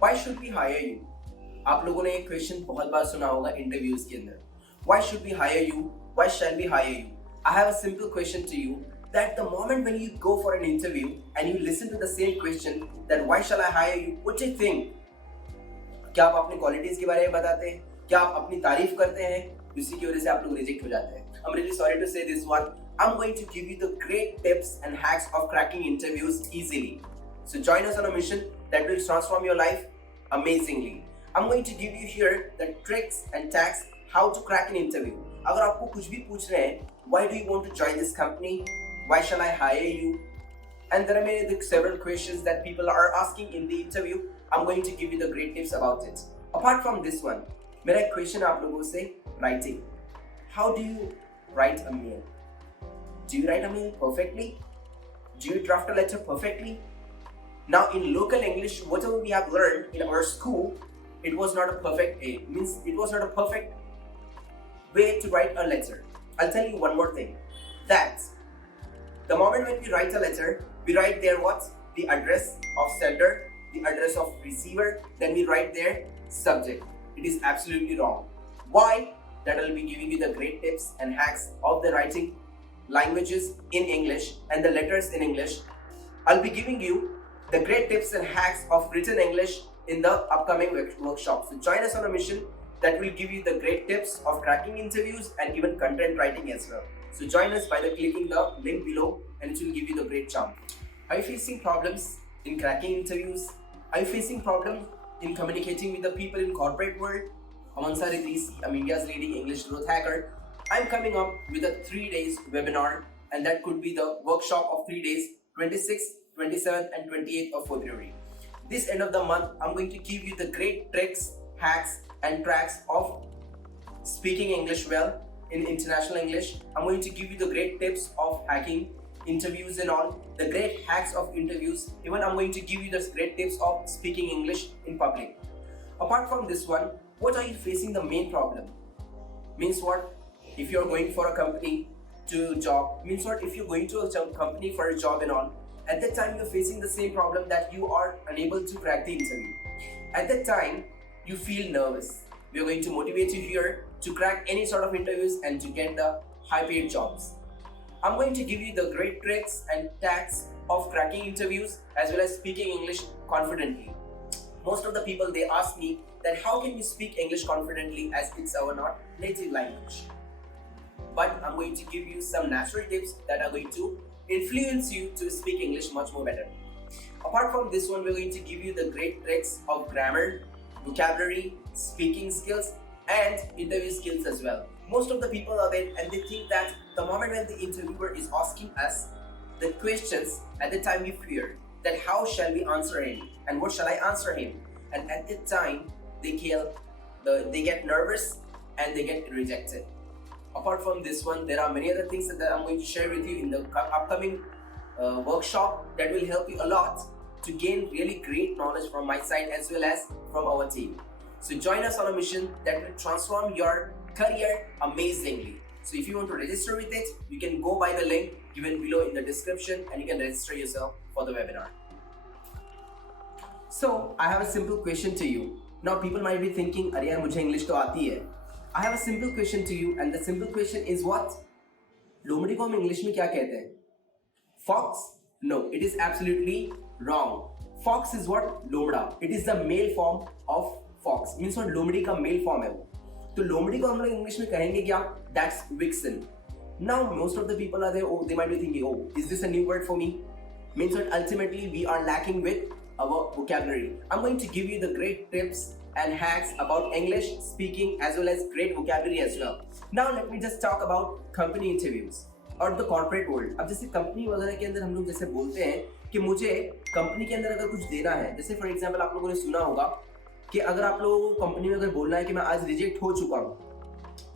Why should we hire you? आप लोगों ने एक क्वेश्चन बहुत बार सुना होगा इंटरव्यूज के अंदर. Why should we hire you? Why shall we hire you? I have a simple question to you. That the moment when you go for an interview and you listen to the same question, that why shall I hire you? What do you think? क्या आप अपनी qualities के बारे में बताते हैं? क्या आप अपनी तारीफ करते हैं? इसी की वजह से आप लोग रिजेक्ट हो जाते हैं. I'm really sorry to say this one. I'm going to give you the great tips and hacks of cracking interviews easily. So join us on a mission that will transform your life amazingly. I'm going to give you here the tricks and tactics how to crack an interview. अगर आपको कुछ भी पूछ रहे हैं, why do you want to join this company? Why shall I hire you? And there are several questions that people are asking in the interview. I'm going to give you the great tips about it. Apart from this one, मेरा एक question आप लोगों से writing. How do you write a mail? Do you write a mail perfectly? Do you draft a letter perfectly? Now in local English, whatever we have learned in our school, it was not a perfect means it was not a perfect way to write a letter. I'll tell you one more thing. That the moment when we write a letter, we write there what? The address of sender, the address of receiver, then we write there subject. It is absolutely wrong. Why? That I'll be giving you the great tips and hacks of the writing languages in English and the letters in English. I'll be giving you the great tips and hacks of written English in the upcoming workshop. So join us on a mission that will give you the great tips of cracking interviews and even content writing as well. So join us by clicking the link below and it will give you the great charm. Are you facing problems in cracking interviews? Are you facing problems in communicating with the people in corporate world? I'm Ansār Idrīsi, I'm India's leading English growth hacker. I'm coming up with a 3 days webinar, and that could be the workshop of 3 days, 26th, 27th and 28th of February. This end of the month, I'm going to give you the great tricks, hacks and tracks of speaking English well in international English. I'm going to give you the great tips of hacking interviews and all, the great hacks of interviews. Even I'm going to give you the great tips of speaking English in public. Apart from this one, what are you facing the main problem? Means what? If you're going for a company to job, means what? If you're going to a company for a job and all, at that time you're facing the same problem that you are unable to crack the interview. At that time, you feel nervous. We are going to motivate you here to crack any sort of interviews and to get the high paid jobs. I'm going to give you the great tricks and tactics of cracking interviews as well as speaking English confidently. Most of the people, they ask me that how can we speak English confidently as it's our not native language. But I'm going to give you some natural tips that are going to influence you to speak English much more better. Apart from this one, we're going to give you the great tricks of grammar, vocabulary, speaking skills and interview skills as well. Most of the people are there and they think that the moment when the interviewer is asking us the questions, at the time we fear that how shall we answer him and what shall I answer him, and at that time they get nervous and they get rejected. Apart from this one, there are many other things that I'm going to share with you in the upcoming workshop that will help you a lot to gain really great knowledge from my side as well as from our team. So join us on a mission that will transform your career amazingly. So if you want to register with it, you can go by the link given below in the description and you can register yourself for the webinar. So I have a simple question to you. Now people might be thinking, अरे यार मुझे English तो आती है. I have a simple question to you and the simple question is what? लोमड़ी को हम English में क्या कहते हैं? Fox? No, it is absolutely wrong. Fox is what? लोमड़ा. It is the male form of fox. Means what? लोमड़ी का male form है वो. तो लोमड़ी को हम लोग English में कहेंगे क्या? That's vixen. Now most of the people are there, oh, they might be thinking, oh, is this a new word for me? Means what? Ultimately we are lacking with our vocabulary. I'm going to give you the great tips and hacks about English speaking as well as great vocabulary as well. Now let me just talk about company interviews और the corporate world. अब जैसे company वगैरह के अंदर हम लोग जैसे बोलते हैं कि मुझे कंपनी के अंदर अगर कुछ देना है, जैसे फॉर एग्जांपल आप लोगों ने सुना होगा कि अगर आप लोगों को कंपनी में अगर बोलना है कि मैं आज रिजेक्ट हो चुका हूँ,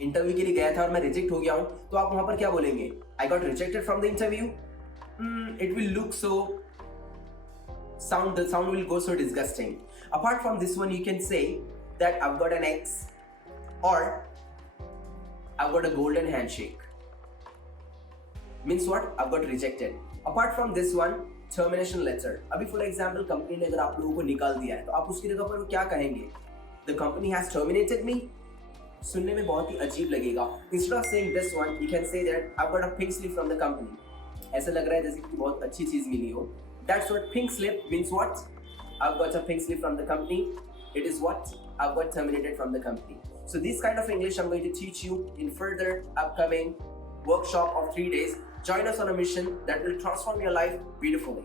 इंटरव्यू के लिए गया था और मैं रिजेक्ट हो गया हूँ, तो आप वहां पर क्या बोलेंगे? I got rejected from the interview. It will look so the sound will go so disgusting. Apart from this one, you can say that I've got an X or I've got a golden handshake. Means what? I've got rejected. Apart from this one, termination letter. अभी for example company ने अगर आप लोगों को निकाल दिया है तो आप उसकी जगह पर क्या कहेंगे? द कंपनी हैज टर्मिनेटेड मी। सुनने में बहुत ही अजीब लगेगा। Instead of saying this one you can say that I got a pink slip from the company. ऐसा लग रहा है जैसे कि बहुत अच्छी चीज मिली हो। That's what pink slip means. What? I got a pink slip from the company. It is what? I got terminated from the company. So this kind of English I'm going to teach you in further upcoming workshop of 3 days. Join us on a mission that will transform your life beautifully.